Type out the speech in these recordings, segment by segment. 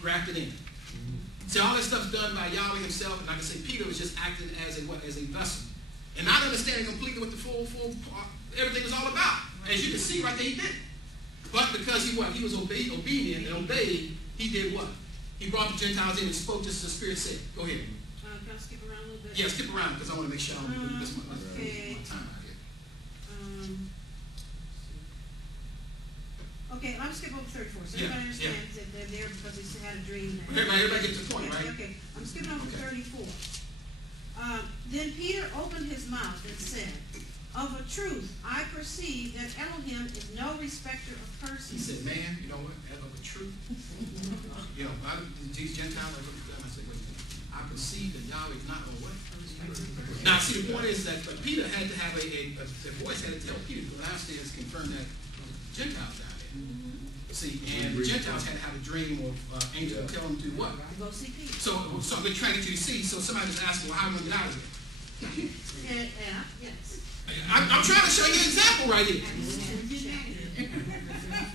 grafted in. See, all that stuff's done by Yahweh himself, and like I say, Peter was just acting as a vessel. And not understanding completely what the full everything was all about. As you can see right there, he did. But because he was obedient and obeyed, he did what? He brought the Gentiles in and spoke just as the Spirit said. Go ahead. Can I skip around a little bit? Yeah, skip around because I want to make sure I don't miss my time out here. Okay, I'm skipping over 34. So everybody understands that they're there because they had a dream. Everybody gets the point, right? Okay, I'm skipping over 34. Then Peter opened his mouth and said, "Of a truth, I perceive that Elohim is no respecter of persons." He said, "Man, you know what? Of a truth, you know, these Gentiles, I look at them, I say, wait a minute. I perceive that Yahweh is not a what? Now, see, the point is that Peter had to have the voice had to tell Peter, because downstairs confirmed that Gentiles down there. See, and the Gentiles had to have a dream or angel tell them to do what? Go see Peter. So I'm going to try to get you to see. So somebody was asking, well, how are we going to get out of here? Yes. I'm trying to show you an example right here.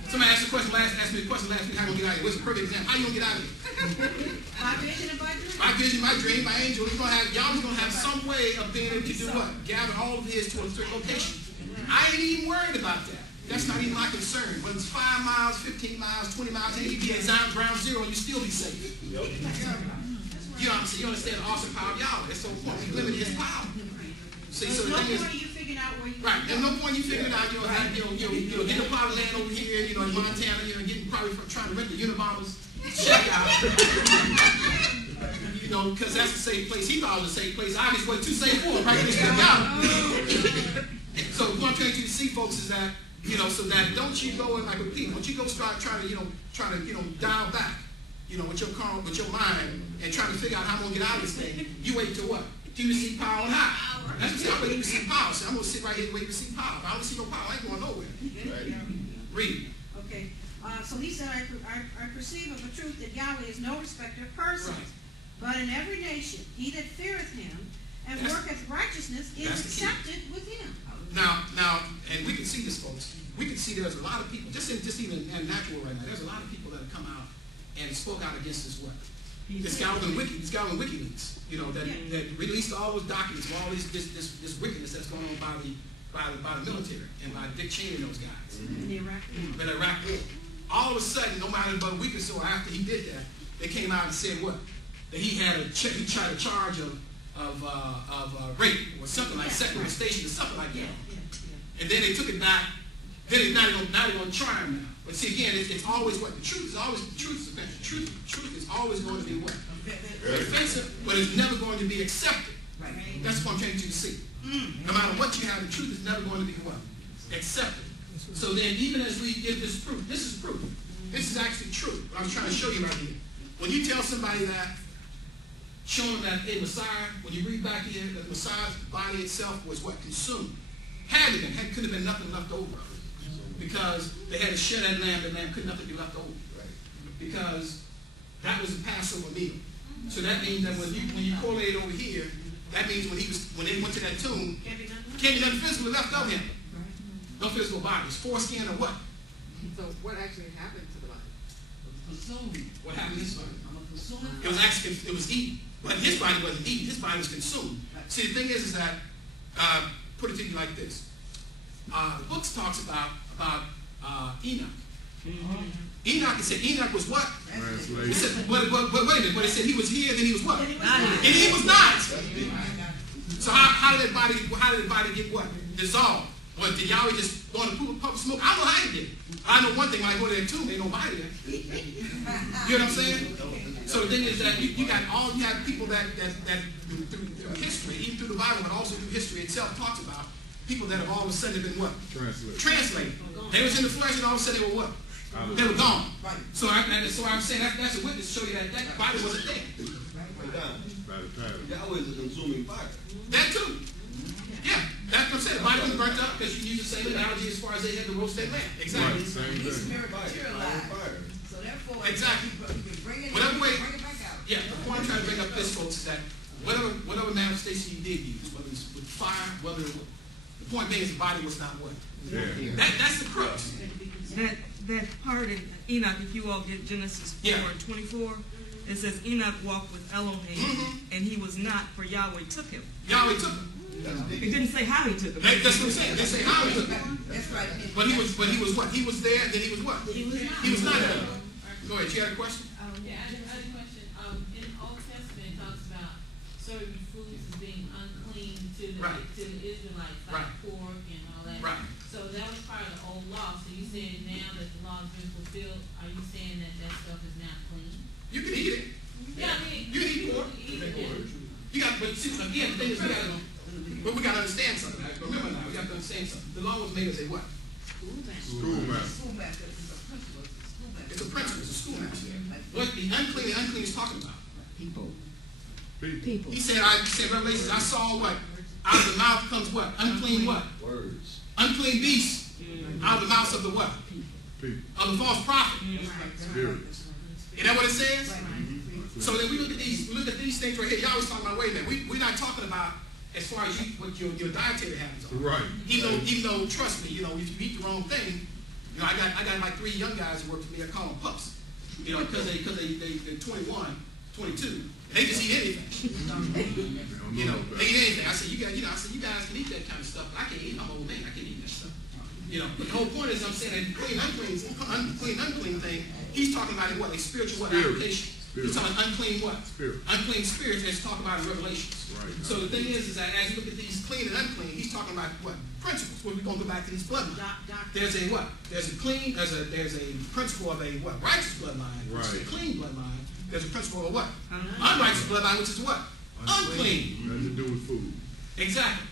Somebody asked me a question last week, how are you going to get out of here? What's a perfect example? How are you going to get out of here? By vision and by dream? By vision, by dream, by angel. Y'all going to have some way of being able to do what? Gather all of his to a certain location. I ain't even worried about that. That's not even my concern. Whether it's 5 miles, 15 miles, 20 miles, and you be at ground zero and you still be safe. You know what I'm saying? You understand the awesome power of Yahweh. That's so important. We limit his power. See, so the thing is, you figuring out where you right, there's no point you figuring out, getting a plot of land over here, in Montana, getting probably trying to rent the Unabomber's check out. Because that's a safe place. He thought it was a safe place. Obviously, it wasn't too safe for him. Right when he stepped out. So what I'm trying to see, folks, is that, so that don't you go and like repeat. Don't you go start trying to, dial back, with your mind and trying to figure out how I'm going to get out of this thing. You wait till what? Till you see power on high. That's what I'm waiting to see power. So I'm going to sit right here and wait to see power. If I don't see no power, I ain't going nowhere. Right. Read. Okay. So he said, I perceive of a truth that Yahweh is no respecter of persons. Right. But in every nation, he that feareth him and worketh righteousness is accepted with him. Now, and we can see this, folks. We can see there's a lot of people, just even in natural right now, there's a lot of people that have come out and spoke out against this what? This guy on WikiLeaks, that released all those documents of all this wickedness that's going on by the military and by Dick Cheney and those guys. In the Iraq War. All of a sudden, no matter but a week or so after he did that, they came out and said what? That he tried a charge of rape or something like sexual molestation or something like that. And then they took it back. Then it's not going to try him now. But see, again, it's always what? The truth is always offensive. Truth is always going to be what? Offensive, but it's never going to be accepted. Right. That's what I'm trying to see. No matter what you have, the truth is never going to be what? Accepted. So then, even as we give this proof, this is proof. This is actually true. What I was trying to show you right here. When you tell somebody that, show them that a Messiah, when you read back here, that the Messiah's body itself was what? Consumed. Could have been nothing left over. Because they had to share that lamb could nothing be left over. Right. Because that was the Passover meal. So that means that when you correlate it over here, that means when they went to that tomb, can't be nothing physical left of him. No physical body. It's foreskin or what? So what actually happened to the body? It was consumed. What happened to his body? It was eaten. But his body wasn't eaten. His body was consumed. See, the thing is that, put it to you like this. The books talks about Enoch. Enoch, it said Enoch was what? It said, but wait a minute. But it said he was here, then he was what? And he was not. So how did the body get what? Dissolved. What, did Yahweh just go in the puff of smoke? I don't know how he did it. I know one thing, when I go to that tomb, ain't nobody there. You know what I'm saying? So the thing is that you have people that through history, even through the Bible, but also through history itself, talks about people that have all of a sudden been what? Translated. They was in the flesh and all of a sudden they were what? They were gone. Right. So I'm saying that's a witness to show you that body wasn't there. Yahweh is a consuming fire. That too. Yeah, that's what I'm saying. The body was burnt up because you use the same analogy as far as they had to roast that lamb. Exactly. Right, he's materialized. So therefore, exactly. bring it back out. Yeah, the point I'm trying to bring up this, folks, is that whatever manifestation you did use, whether it's with fire, the point being is the body was not what? Yeah. That's the crux. that part in Enoch, if you all get Genesis 4:24, it says Enoch walked with Elohim, and he was not, for Yahweh took him. Yahweh took him. It didn't say how he took him. That's what I'm saying. They say how he took him. That's right. But he was what? He was there, then he was what? He was not. He was not there. Go ahead. You had a question? Yeah, I had a question. In the Old Testament, it talks about certain foods as being unclean to the Israelites, like pork and all that. Right. So that was part of the old law. So you said now that the law has been fulfilled, are you saying that that stuff is now clean? You can eat it. Yeah, I mean, You can eat pork. You got, but see, again, the thing is, we got to understand something. Right? Remember now, we got to understand something. The law was made as a what? Schoolmaster. It's a principle. It's a schoolmaster. What the unclean is talking about? People. He said, Revelations, I saw what? Out of the mouth comes what? Unclean what? Words. Unclean beasts. Out of the mouths of the what? People. Of the false prophet. Spirit. Is that what it says? So then we look at these things right here. Y'all always talking about, wait a minute, we're not talking about as far as what your dietary habits are. Right. Even though, trust me, if you eat the wrong thing, I got like 3 young guys who work for me. I call them pups. Because they're 21, 22. They just eat anything. They eat anything. I said, you guys can eat that kind of stuff. I can't eat. I'm an old man. I can't eat that stuff. But the whole point is, I'm saying that unclean thing. He's talking about what? A spiritual application. He's talking about unclean what? Spirit. Unclean spirits, as talking about in Revelations. Right. So the thing is that as you look at these clean and unclean, he's talking about what? Principles. Well, we're going to go back to these bloodlines. There's a what? There's a principle of a what? Righteous bloodline, which is a clean bloodline. There's a principle of what? Unrighteous bloodline, which is what? Unclean. Nothing to do with food. Exactly.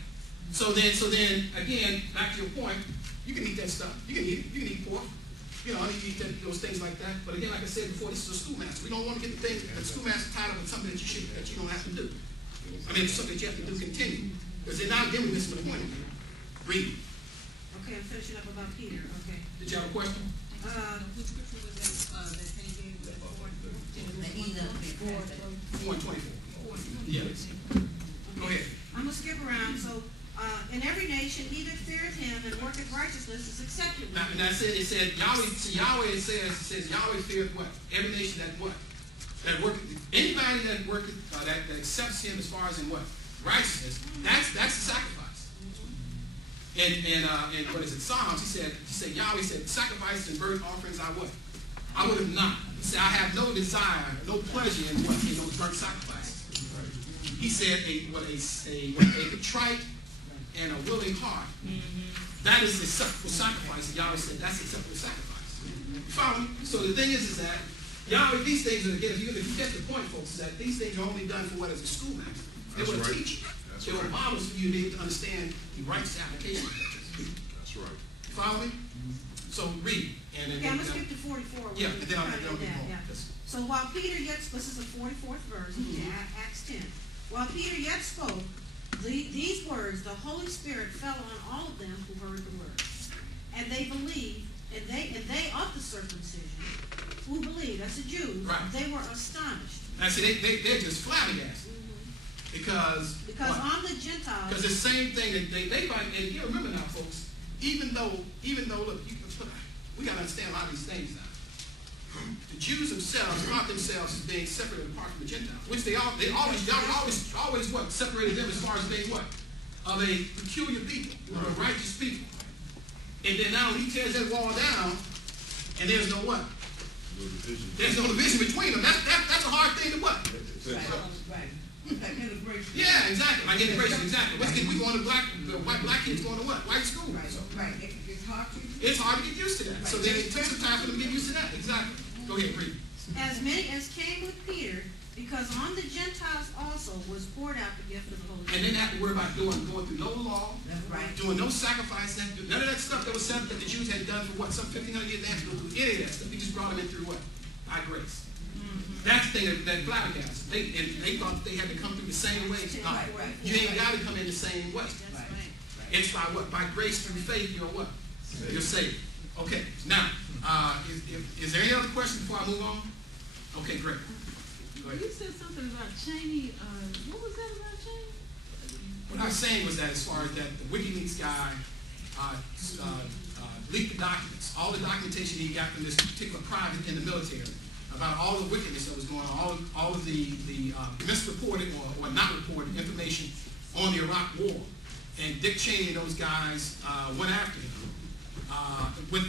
So then again, back to your point, you can eat that stuff. You can eat it. You can eat pork. You eat those things like that. But again, like I said before, this is a schoolmaster. We don't want to get the schoolmaster tied up with something that you don't have to do. I mean, it's something that you have to do continue. Because they're not giving this with a point of view. Read. Okay, I'm finishing up about Peter. Okay. Did you have a question? Which scripture was that Penny gave before? The 4:24. Yes. Go ahead. I'm going to skip around. So, in every nation, he that feareth him and worketh righteousness is accepted. Now it said Yahweh. It says Yahweh feareth what? Every nation that what? That worketh. Anybody that worketh that accepts him as far as in what? Righteousness. That's the sacrifice. And what is it? Psalms. He said Yahweh said sacrifices and burnt offerings I what? I would have not. He said I have no desire, no pleasure in what? In those burnt sacrifices. He said a contrite and a willing heart. That is the acceptable sacrifice. And Yahweh said that's the acceptable sacrifice. You follow me? So the thing is that Yahweh, these things, again, if you get the point, folks, is that these things are only done for what is a schoolmaster. They will teach you. They will models for you to be able to understand the righteous application. That's right. You follow me? So read. Okay, I'm going to skip to 44. Yeah, and then I'll get home. So while Peter yet, this is the 44th verse, Acts 10. While Peter yet spoke these words, the Holy Spirit fell on all of them who heard the word. And they believed, and they of the circumcision, who believed, that's the Jews, they were astonished. Now see, they're just flabbergasted. Because on the Gentiles, because the same thing that they find, and you remember now, folks, even though look, we got to understand a lot of these things now. The Jews themselves thought themselves as being separated apart from the Gentiles, which they always what separated them as far as being what of a peculiar people, of a righteous people. And then now he tears that wall down, and there's no what? There's no division between them. That's a hard thing to what? Right. Like integration. Yeah, exactly. Like integration, exactly. We going to black kids going to what? White school. Right. It's hard to get used to that. So then it took some time for them to get used to that. Exactly. Go ahead, read. As many as came with Peter, because on the Gentiles also was poured out the gift of the Holy Spirit. And they didn't have to worry about going through no law, doing no sacrifice, none of that stuff that was set up that the Jews had done for what, some 1,500 years. They had to go through any of that stuff. He just brought them in through what? By grace. That's the thing that flabbergasted. They thought they had to come through the same way. No, you ain't got to come in the same way. It's by what? By grace through faith, you're what? You're saved. Okay. Now, is there any other question before I move on? Okay, great. Go ahead. You said something about Cheney. What was that about Cheney? What I was saying was that as far as that the WikiLeaks guy leaked the documents, all the documentation he got from this particular private in the military about all the wickedness that was going on, all of the misreported or not reported information on the Iraq War. And Dick Cheney and those guys went after him with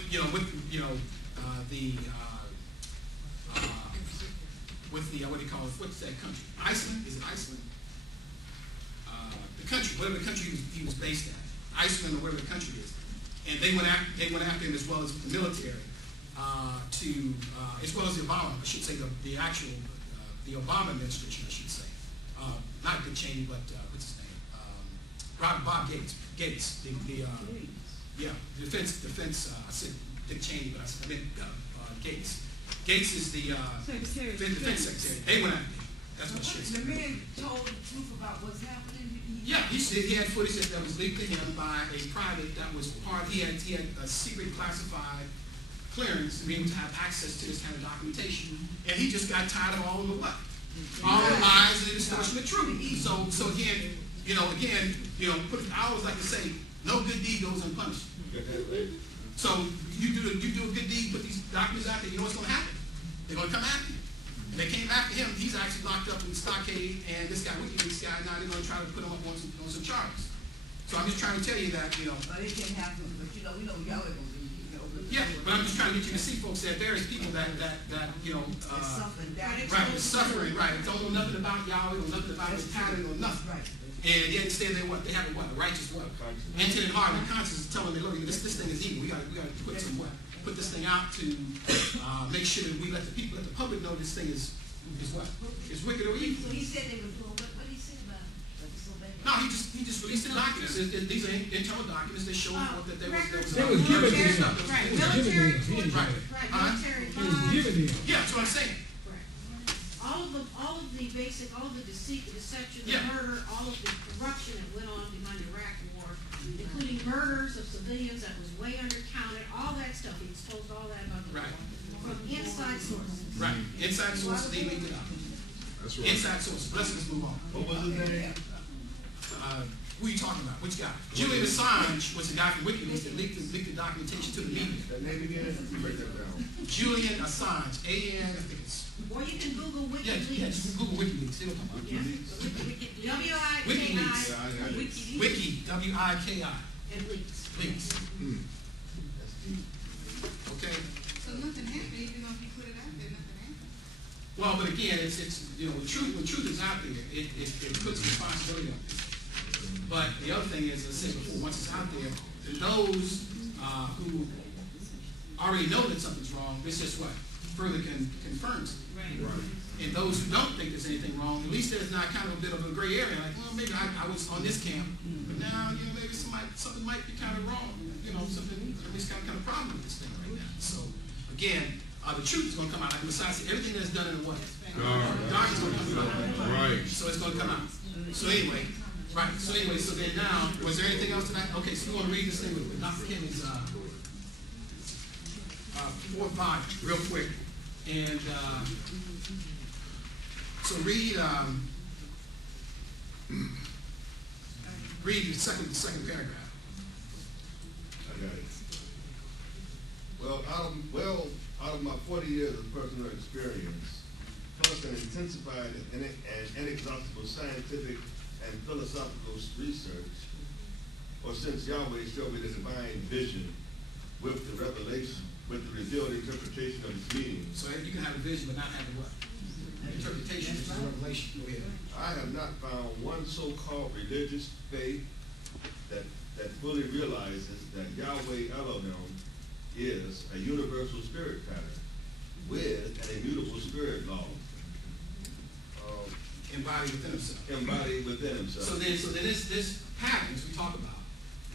what do you call it? What's that country? Iceland? Is it Iceland? The country, whatever the country he was based at, Iceland or whatever the country is, and they went after him as well as the military, as well as the Obama. I should say the actual the Obama administration. I should say, not Dick Cheney, but what's his name? Bob Gates. Gates. The defense. I said Dick Cheney, but I meant Gates. Gates is the defense secretary. They went after him. That's what she said. The man told the truth about what's happening. Yeah, he said he had footage that was leaked to him by a private that was part. He had a secret classified clearance to be able to have access to this kind of documentation, and he just got tired of all of the what, all the lies and the distortion of truth. So again, I always like to say, no good deed goes unpunished. So you do a good deed, put these documents out there, you know what's going to happen? They're going to come after you. And they came after him. He's actually locked up in the stockade, and this guy, WikiLeaks guy, now they're going to try to put him up on some charges. So I'm just trying to tell you that, But it can happen, but we know y'all are going to be, Yeah, but I'm just trying to get you to see, folks, that there is people that suffering, right, is suffering, right, don't know nothing about Yahweh, know nothing about his pattern or nothing. Right. And yet instead they have a righteous what? Intent and heart and conscience is telling me, look, this thing is evil. We got to put this thing out to make sure that we let the public know this thing is what? Is wicked or evil. So he said they were doing, what did he say about it? So bad? No, he just released the documents. These are internal documents that show that there was military, right, military, right, military bonds. Yeah, that's what I'm saying. All of the basic, all of the deceit, the deception, the Yeah. murder, all of the corruption that went on behind the Iraq War, including murders of civilians that was way undercounted, all that stuff. He exposed all that about the war from inside sources. Right. Inside sources, they leaked it out. That's right. Inside sources. Let's move on. What was his name? Who are you talking about? Which guy? Julian Assange was the guy from WikiLeaks that leaked the documentation to the media. That name again? Break that down. Julian Assange. A-N, I think it's... Or you can Google WikiLeaks. Yeah, just Google WikiLeaks. They don't talk about Yeah. W-I-K-I. WikiLeaks. Wiki. Wiki. W-I-K-I. And leaks. Leaks. Okay? So nothing happened, even though he put it out there, nothing happened. Well, but again, it's when truth is out there, it puts responsibility on people. But the other thing is, as I said before, once it's out there, those who already know that something's wrong, this just what? Further confirms it. Right. And those who don't think there's anything wrong, at least there's not kind of a bit of a gray area. Like, well, maybe I was on this camp, but now, maybe something might be kind of wrong. Something, at least kind of problem with this thing right now. So, again, the truth is going to come out. Like Messiah said, everything that's done in the what? Dark is going to come out. Right. So it's going to come out. So anyway, so then now, was there anything else tonight? Okay, so we want to read this thing with Dr. Kenny's fourth volume real quick. And so read the second paragraph. I got it. Well, out of my 40 years of personal experience, plus an intensified and inexhaustible scientific and philosophical research, or since Yahweh showed me the divine vision with the revelation, with the revealed interpretation of its meaning. So you can have a vision but not have a what? Interpretation is revelation. Go ahead. I have not found one so-called religious faith that fully realizes that Yahweh Elohim is a universal spirit pattern with an immutable spirit law. Embodied within himself. Embodied within himself. So then this pattern, as we talk about,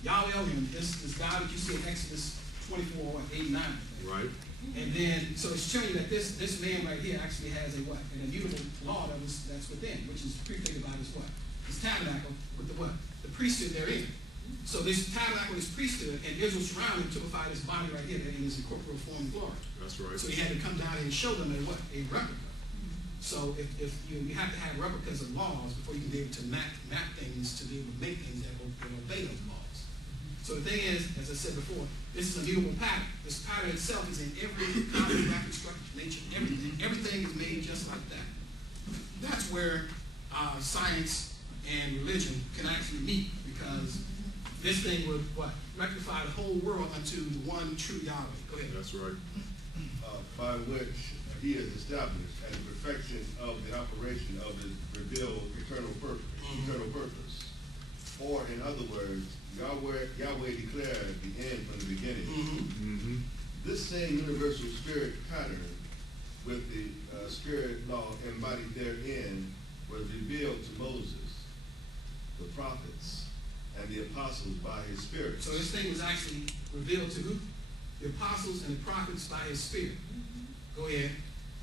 Yahweh Elohim, this God that you see in Exodus 24, 8, 9. Right. And then, so it's showing you that this man right here actually has a what? An immutable law that's within, which is prefigured by his what? His tabernacle with the what? The priesthood therein. So this tabernacle, this priesthood, and Israel surrounded him, typified his body right here, that he is in corporeal form and glory. That's right. So he had to come down here and show them a what? A replica. So if you have to have replicas of laws before you can be able to map things to be able to make things that will obey those laws. So So the thing is, as I said before, this is a mutable pattern. This pattern itself is in every common graphic structure, nature, everything. Everything is made just like that. That's where science and religion can actually meet, because this thing would what? Rectify the whole world unto the one true Yahweh. Go ahead. That's right. By which he is established as the perfection of the operation of his revealed eternal purpose. Or in other words, Yahweh declared the end from the beginning. This same universal spirit pattern with the spirit law embodied therein was revealed to Moses, the prophets, and the apostles by his spirit. So this thing was actually revealed to who? The apostles and the prophets by his spirit. Go ahead.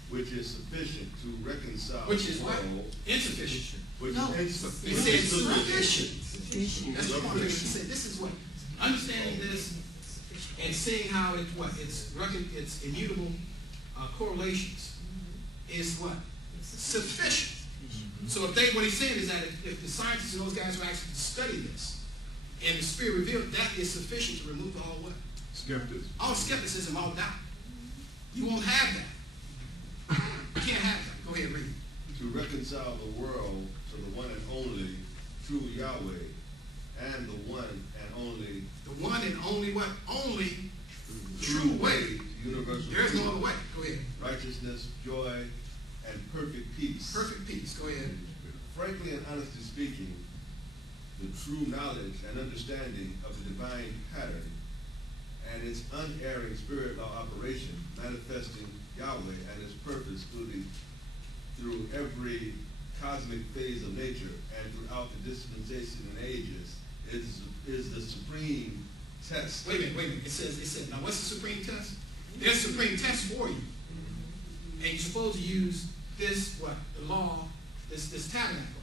Which is sufficient to reconcile Which is the what? world. Insufficient. Which No. is It insufficient. says sufficient. That's what I'm saying. This is what understanding this and seeing how it's immutable correlations is what sufficient. So what he's saying is that if the scientists and those guys were actually to study this and the spirit revealed, that is sufficient to remove all what? Skeptics. All skepticism, all doubt. You won't have that. You can't have that. Go ahead, read. To reconcile the world to the one and only true Yahweh, and the one and only The one and only what? Only true way. universal There is no truth, other way. Go ahead. righteousness, joy, and perfect peace. Perfect peace. Go ahead. Frankly and honestly speaking, the true knowledge and understanding of the divine pattern and its unerring spirit law operation, manifesting Yahweh and his purpose through every cosmic phase of nature and throughout the dispensation and ages, is the supreme test. Wait a minute. It said, now what's the supreme test? There's a supreme test for you. And you're supposed to use this, what? The law, this tabernacle,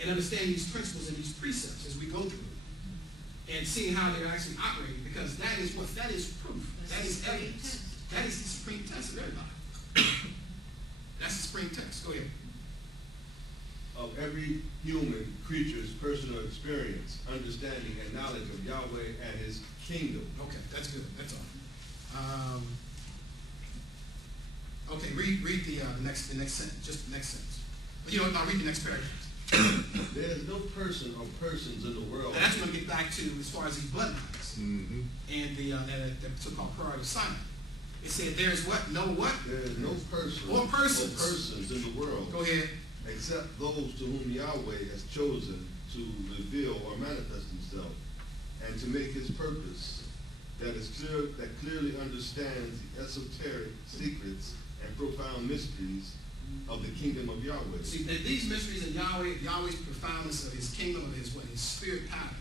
and understand these principles and these precepts as we go through it. And seeing how they're actually operating, because that is what? That is proof. That is evidence. That is the supreme test of everybody. That's the supreme test. Go ahead. Of every human creature's personal experience, understanding, and knowledge of Yahweh and his kingdom. Okay, that's good. That's all. Okay, read the next sentence, just the next sentence. But you know, I'll read the next paragraph. There is no person or persons in the world. Now that's what I'm going to get back to as far as these bloodlines and the so-called Prayer of Sinai. It said there is what? No what? There is no person Or persons. or persons in the world. Go ahead. Except those to whom Yahweh has chosen to reveal or manifest himself, and to make his purpose that clearly understands the esoteric secrets and profound mysteries of the kingdom of Yahweh. See, that these mysteries of Yahweh, Yahweh's profoundness of his kingdom, of his spirit pattern,